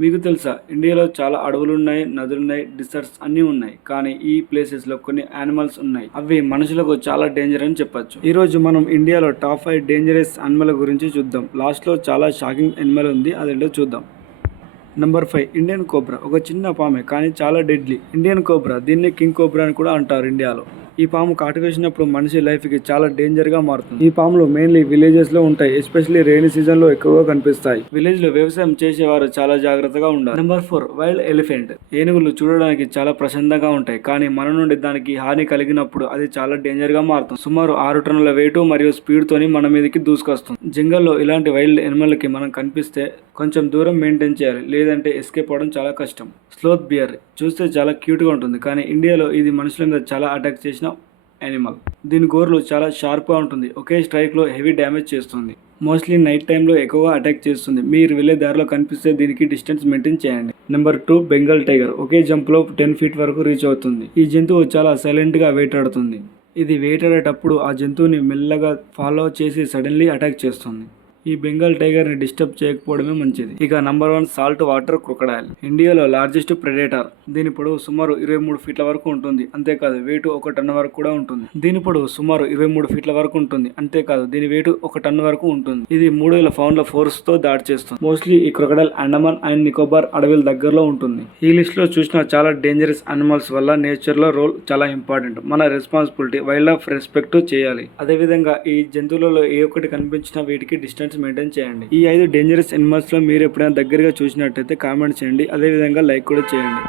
మీకు తెలుసా ఇండియాలో చాలా అడవులున్నాయి, నదులున్నాయి, డిజర్ట్స్ అన్నీ ఉన్నాయి. కానీ ఈ ప్లేసెస్లో కొన్ని యానిమల్స్ ఉన్నాయి. అవి మనుషులకు చాలా డేంజర్ అని చెప్పొచ్చు. ఈ రోజు మనం ఇండియాలో టాప్ 5 డేంజరస్ యానిమల్ గురించి చూద్దాం. లాస్ట్లో చాలా షాకింగ్ యానిమల్ ఉంది, అదేంటో చూద్దాం. Number 5 Indian cobra. ఒక చిన్న పామే కానీ చాలా డెడ్లీ. ఇండియన్ కోబ్రా, దీన్ని కింగ్ కోబ్రా అని కూడా అంటారు ఇండియాలో. ఈ పాము కాటు వేసినప్పుడు మనిషి లైఫ్కి చాలా డేంజర్గా మారుతుంది. ఈ పాములు మెయిన్లీ విలేజెస్లో ఉంటాయి. ఎస్పెషల్లీ రైనీ సీజన్లో ఎక్కువగా కనిపిస్తాయి. విలేజ్లో వ్యవసాయం చేసేవారు చాలా జాగ్రత్తగా ఉండాలి. Number 4 wild elephant. ఏనుగులు చూడడానికి చాలా ప్రశాంతంగా ఉంటాయి, కానీ మన నుండి దానికి హాని కలిగినప్పుడు అది చాలా డేంజర్గా మారుతుంది. సుమారు 6 టన్నుల వెయిట్ మరియు స్పీడ్ తోని మన మీదకి దూసుకొస్తుంది. జంగల్లో ఇలాంటి వైల్డ్ ఎనిమల్ కి మనం కనిపిస్తే కొంచెం దూరం మెయింటైన్ చేయాలి, లేదంటే ఎస్కేప్ అవడం చాలా కష్టం. స్లోత్ బియర్ చూస్తే చాలా క్యూట్గా ఉంటుంది, కానీ ఇండియాలో ఇది మనుషుల మీద చాలా అటాక్ చేసిన యానిమల్. దీని గోర్లు చాలా షార్ప్గా ఉంటుంది, ఒకే స్ట్రైక్లో హెవీ డ్యామేజ్ చేస్తుంది. మోస్ట్లీ నైట్ టైంలో ఎక్కువగా అటాక్ చేస్తుంది. మీరు వెళ్ళే దారిలో కనిపిస్తే దీనికి డిస్టెన్స్ మెయింటైన్ చేయండి. Number 2 Bengal tiger. ఒకే జంప్లో 10 ఫీట్ వరకు రీచ్ అవుతుంది. ఈ జంతువు చాలా సైలెంట్గా వేటాడుతుంది. ఇది వేటాడేటప్పుడు ఆ జంతువుని మెల్లగా ఫాలో చేసి సడన్లీ అటాక్ చేస్తుంది. ఈ బెంగాల్ టైగర్ ని డిస్టర్బ్ చేయకపోవడమే మంచిది. ఇక నంబర్ 1 సాల్ట్ వాటర్ క్రొకడైల్. ఇండియాలో లార్జెస్ట్ ప్రెడేటర్. దీని పొడవు సుమారు 23 ఫీట్ల వరకు ఉంటుంది. అంతేకాదు వెయిట్ 1 టన్ను వరకు కూడా ఉంటుంది. దీని పొడవు సుమారు 23 ఫీట్ల వరకు ఉంటుంది. అంతేకాదు దీని వెయిట్ 1 టన్ను వరకు ఉంటుంది. ఇది 3000 పౌండ్ల ఫోర్స్ తో దాడి చేస్తుంది. మోస్ట్లీ ఈ క్రొకడైల్ అండమాన్ అండ్ నికోబార్ అడవుల దగ్గరలో ఉంటుంది. ఈ లిస్ట్ లో చూసిన చాలా డేంజరస్ అనిమల్స్ వల్ల నేచర్ లో రోల్ చాలా ఇంపార్టెంట్. మన రెస్పాన్సిబిలిటీ వైల్డ్ లైఫ్ రెస్పెక్ట్ చేయాలి. అదే విధంగా ఈ జంతువులలో ఏ ఒక్కటి కనిపించినా వీటికి డిస్టెన్స్ మెయింటైన్ చేయండి. ఈ 5 డేంజరస్ అనిమల్స్ లో మీరు ఎప్పుడైనా దగ్గరగా చూసినట్టయితే కామెంట్ చేయండి. అదే విధంగా లైక్ కూడా చేయండి.